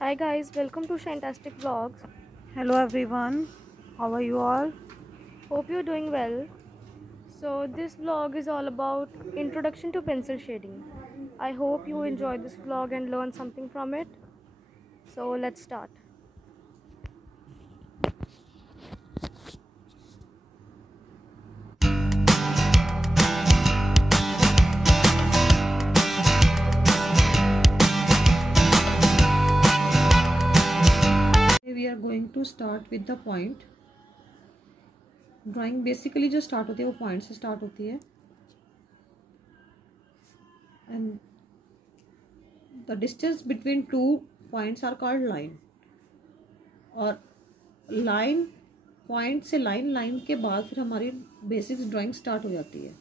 Hi guys, welcome to Shantastic Vlogs. Hello everyone, how are you all? Hope you're doing well. So this vlog is all about introduction to pencil shading. I hope you enjoy this vlog and learn something from it. So let's start. We are going to start with the point. Drawing basically जो start होती है वो point से start होती है and the distance between two points are called line. और line point से line के बाद फिर हमारी बेसिक्स ड्राइंग स्टार्ट हो जाती है।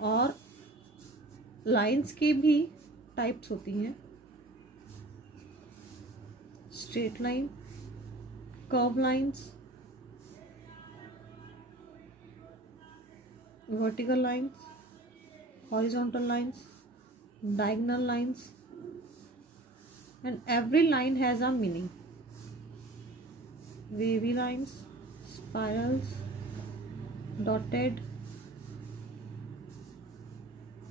और लाइंस की भी टाइप्स होती हैं, straight line, curve lines, vertical lines, horizontal lines, diagonal lines, and every line has a meaning. Wavy lines, spirals, dotted,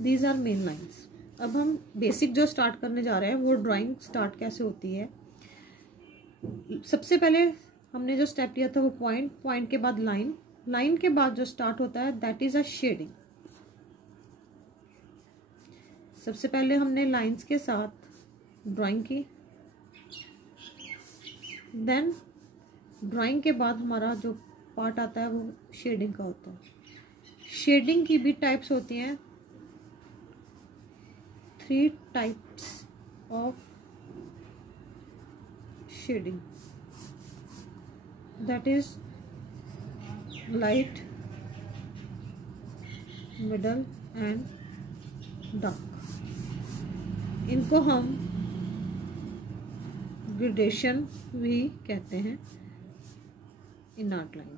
these are main lines. अब हम बेसिक जो स्टार्ट करने जा रहे हैं वो ड्राइंग स्टार्ट कैसे होती है। सबसे पहले हमने जो स्टेप लिया था वो पॉइंट के बाद लाइन के बाद जो स्टार्ट होता है दैट इज अ शेडिंग। सबसे पहले हमने लाइंस के साथ ड्राइंग की, देन ड्राइंग के बाद हमारा जो पार्ट आता है वो शेडिंग का होता है। शेडिंग की भी टाइप्स होती हैं, 3 types of shading, that is light, middle and dark. इनको हम ग्रेडेशन भी कहते हैं इन आर्ट लाइन।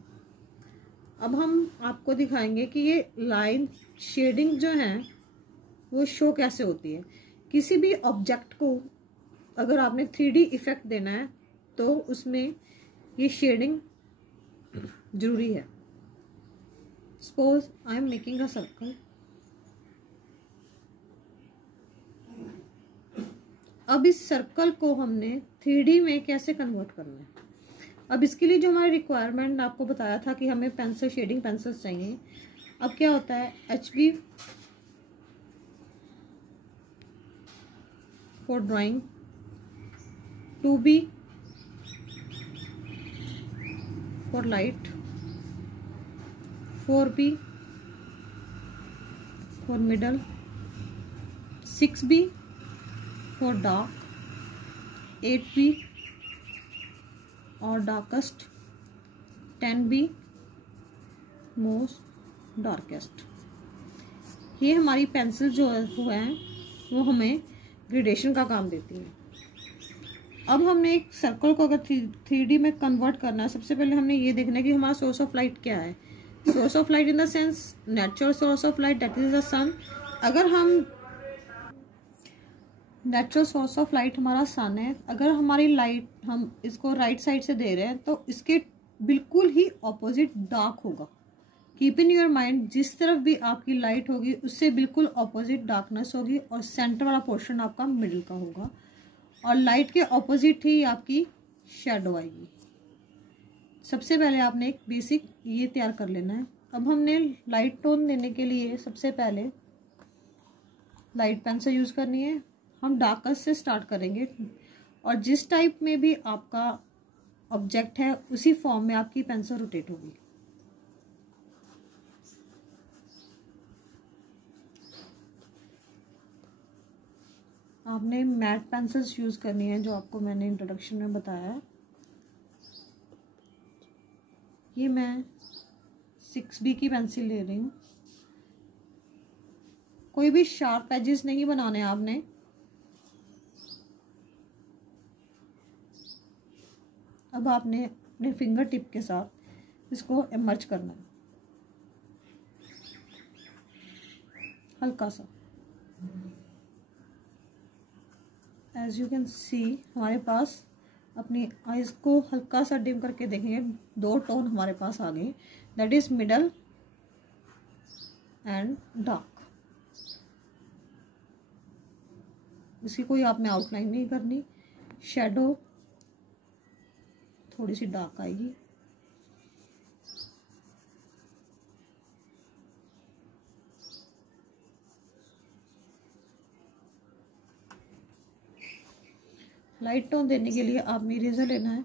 अब हम आपको दिखाएंगे कि ये लाइन शेडिंग जो है वो शो कैसे होती है। किसी भी ऑब्जेक्ट को अगर आपने 3D इफेक्ट देना है तो उसमें ये शेडिंग जरूरी है। Suppose I am making a circle. अब इस सर्कल को हमने 3D में कैसे कन्वर्ट करना है। अब इसके लिए जो हमारी रिक्वायरमेंट आपको बताया था कि हमें पेंसिल शेडिंग पेंसिल्स चाहिए। अब क्या होता है, HB for drawing, 2B for light, 4B for middle, 6B for dark, 8B और डार्केस्ट, 10B मोस्ट डार्केस्ट। ये हमारी पेंसिल जो है वो हमें ग्रेडेशन का काम देती है। अब हमने एक सर्कल को अगर 3D में कन्वर्ट करना है, सबसे पहले हमने ये देखना है कि हमारा सोर्स ऑफ लाइट क्या है। Source of light in the sense natural source of light, that is the sun. अगर हम नेचुरल सोर्स ऑफ लाइट हमारा सन है, अगर हमारी लाइट हम इसको राइट साइड से दे रहे हैं तो इसके बिल्कुल ही ऑपोजिट डार्क होगा। कीप इन योर माइंड, जिस तरफ भी आपकी लाइट होगी उससे बिल्कुल ऑपोजिट डार्कनेस होगी और सेंटर वाला पोर्शन आपका मिडिल का होगा और लाइट के ऑपोजिट ही आपकी शेडो आएगी। सबसे पहले आपने एक बेसिक ये तैयार कर लेना है। अब हमने लाइट टोन देने के लिए सबसे पहले लाइट पेंसिल यूज करनी है। हम डार्केस्ट से स्टार्ट करेंगे और जिस टाइप में भी आपका ऑब्जेक्ट है उसी फॉर्म में आपकी पेंसिल रोटेट होगी। आपने मैट पेंसिल्स यूज करनी है जो आपको मैंने इंट्रोडक्शन में बताया है। ये मैं 6B की पेंसिल ले रही हूँ। कोई भी शार्प एजेस नहीं बनाने आपने। अब आपने अपने फिंगर टिप के साथ इसको इमर्ज करना है हल्का सा। एज यू कैन सी हमारे पास अपनी आइज को हल्का सा डिम करके देखेंगे, 2 टोन हमारे पास आ गए, that is middle and dark. इसकी कोई आपने आउटलाइन नहीं करनी, शेडो थोड़ी सी डार्क आएगी। लाइट टोन देने के लिए आपने इरेजर लेना है,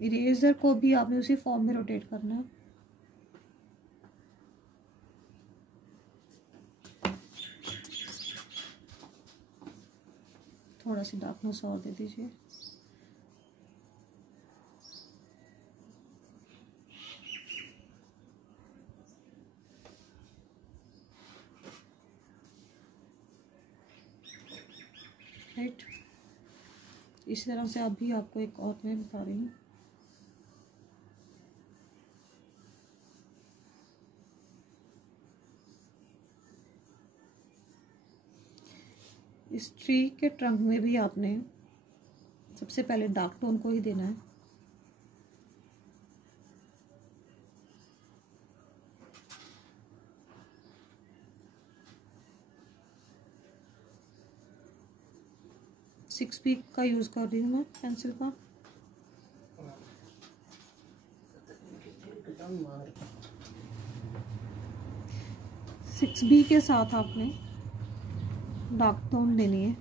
इरेजर को भी आपने उसी फॉर्म में रोटेट करना है। थोड़ा सी डार्कनेस और दे दीजिए। राइट, इस तरह से अभी आपको एक और मैं बता रही हूँ। इस ट्री के ट्रंक में भी आपने सबसे पहले डार्क टोन को ही देना है। सिक्स बी का यूज कर रही हूँ मैं पेंसिल का। सिक्स बी के साथ आपने डार्क टोन लेनी है।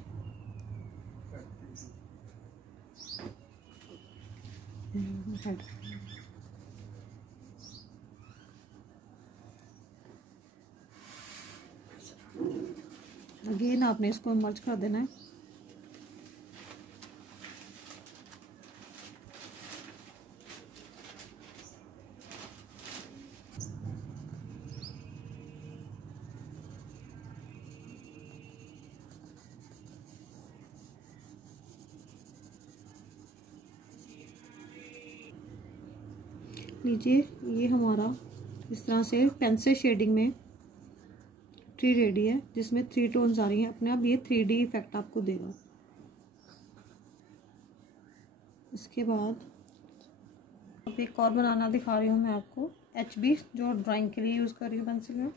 अगेन आपने इसको मर्ज कर देना है। लीजिए, ये हमारा इस तरह से पेंसिल शेडिंग में ट्री रेडी है, जिसमें 3 टोन्स आ रही हैं। अपने आप ये 3D इफेक्ट आपको देगा। इसके बाद अब एक और बनाना दिखा रही हूँ मैं आपको, HB, जो ड्राइंग के लिए यूज़ कर रही हूँ पेंसिल में।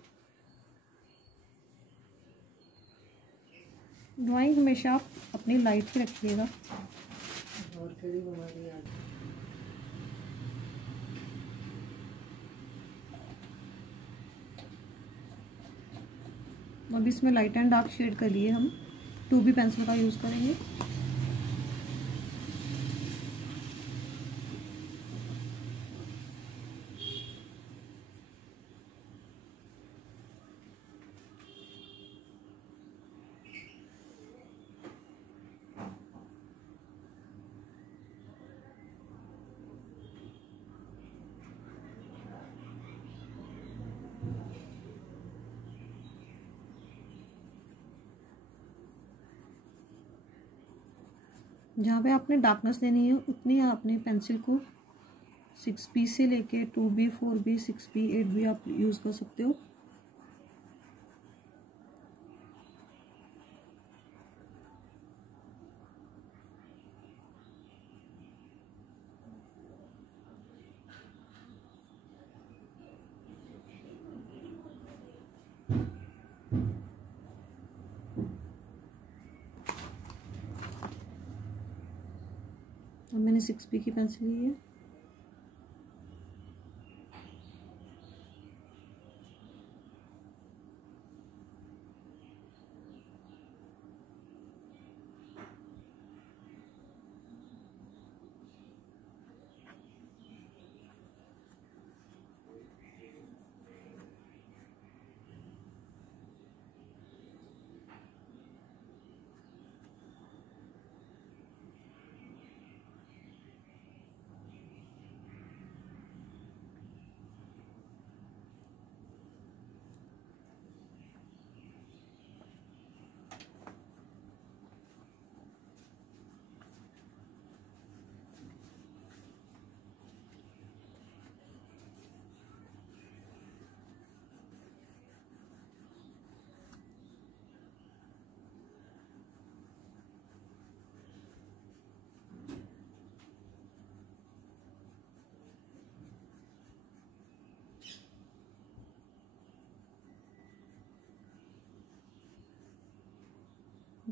ड्राइंग हमेशा आप अपनी लाइट ही रखिएगा। अब इसमें लाइट एंड डार्क शेड के लिए हम 2B पेंसिल का यूज़ करेंगे। जहाँ पे आपने डार्कनेस देनी है उतनी आपने पेंसिल को 6B से लेके 2B, 4B, 6B, 8B आप यूज़ कर सकते हो। अब मैंने 6B की पेंसिल ली है।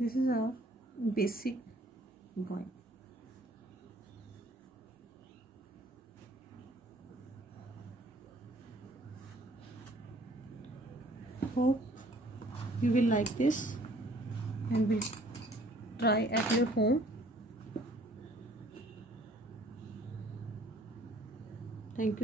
This is our basic drawing. Hope you will like this and will try at your home. Thank you.